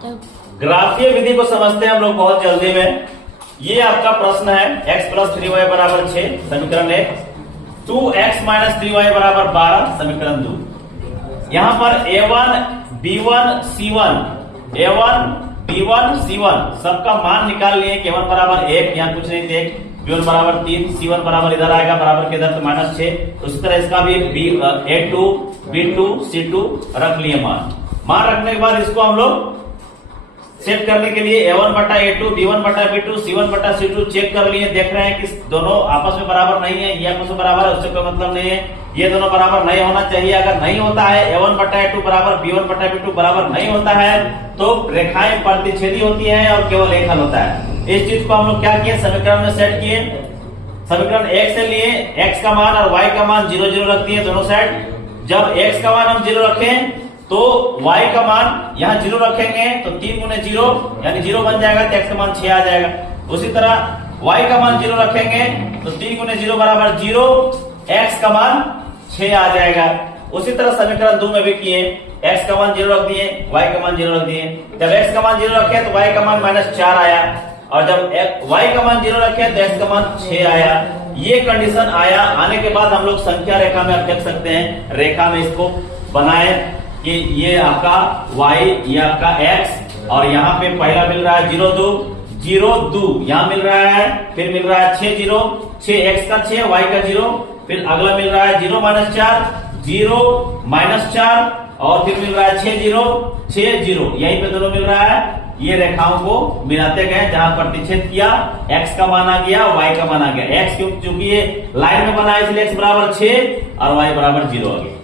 ग्राफीय विधि को समझते हैं हम लोग बहुत जल्दी में। ये आपका प्रश्न है, x प्लस 3y बराबर 6 समीकरण 1, 2x माइनस 3y बराबर 12 समीकरण 2। यहाँ पर a1 b1 c1 a1 b1 c1 सबका मान निकाल लिए। a1 बराबर 1, यहाँ कुछ नहीं थे, b1 बराबर 3, c1 बराबर इधर आएगा, बराबर के इधर तो माइनस 6। उसी तरह इसका भी a2 b2 c2 रख लिए मान रखने के बाद इसको हम लोग सेट करने के लिए a1 बटा a2 b1 बटा b2 c1 बटा c2 चेक कर लिए। देख रहे हैं कि दोनों आपस में बराबर नहीं है, ये आपस में बराबर है, उससे कोई मतलब नहीं है, ये दोनों बराबर नहीं होना चाहिए। अगर नहीं होता है a1 बटा a2 बराबर b1 बटा b2 बराबर नहीं होता है तो रेखाएं प्रतिच्छेदी होती है और केवल एक हल होता है। इस चीज को हम लोग क्या किए, समीकरण में सेट किए। समीकरण 1 से लिए x का मान और y का मान 0 0 रख दिए दोनों साइड। जब x का मान हम 0 रखें तो y का मान यहाँ 0 रखेंगे तो 3 गुने 0 यानी 0 बन जाएगा, तो x का मान 6 आ जाएगा। उसी तरह y का मान 0 रखेंगे तो 3 गुने 0 बराबर 0, x का मान 6 आ जाएगा। उसी तरह समीकरण 2 में भी किए, x का मान 0 रख दिए, y का मान 0 रख दिए। जब x का मान 0 रखे तो y का मान -4 आया, और जब y का मान 0 रखे तो x का मान 6 आया। ये कंडीशन आया, आने के बाद हम लोग संख्या रेखा में आप देख सकते हैं, रेखा में इसको बनाए कि ये आपका y, ये आपका x, और यहाँ पे पहला मिल रहा है 0 2 0 2, यहाँ मिल रहा है, फिर मिल रहा है 6 0 6, x का 6 y का 0, फिर अगला मिल रहा है 0 -4 0 -4, और फिर मिल रहा है 6 0 6 0, यहीं पे दोनों मिल रहा है। ये रेखाओं को मिलाते गए, जहां प्रतिच्छेद किया x का मान आ गया, y का मान आ गया। x क्योंकि ये लाइन में बना है इसलिए x बराबर 6 और y बराबर 0 आ गया।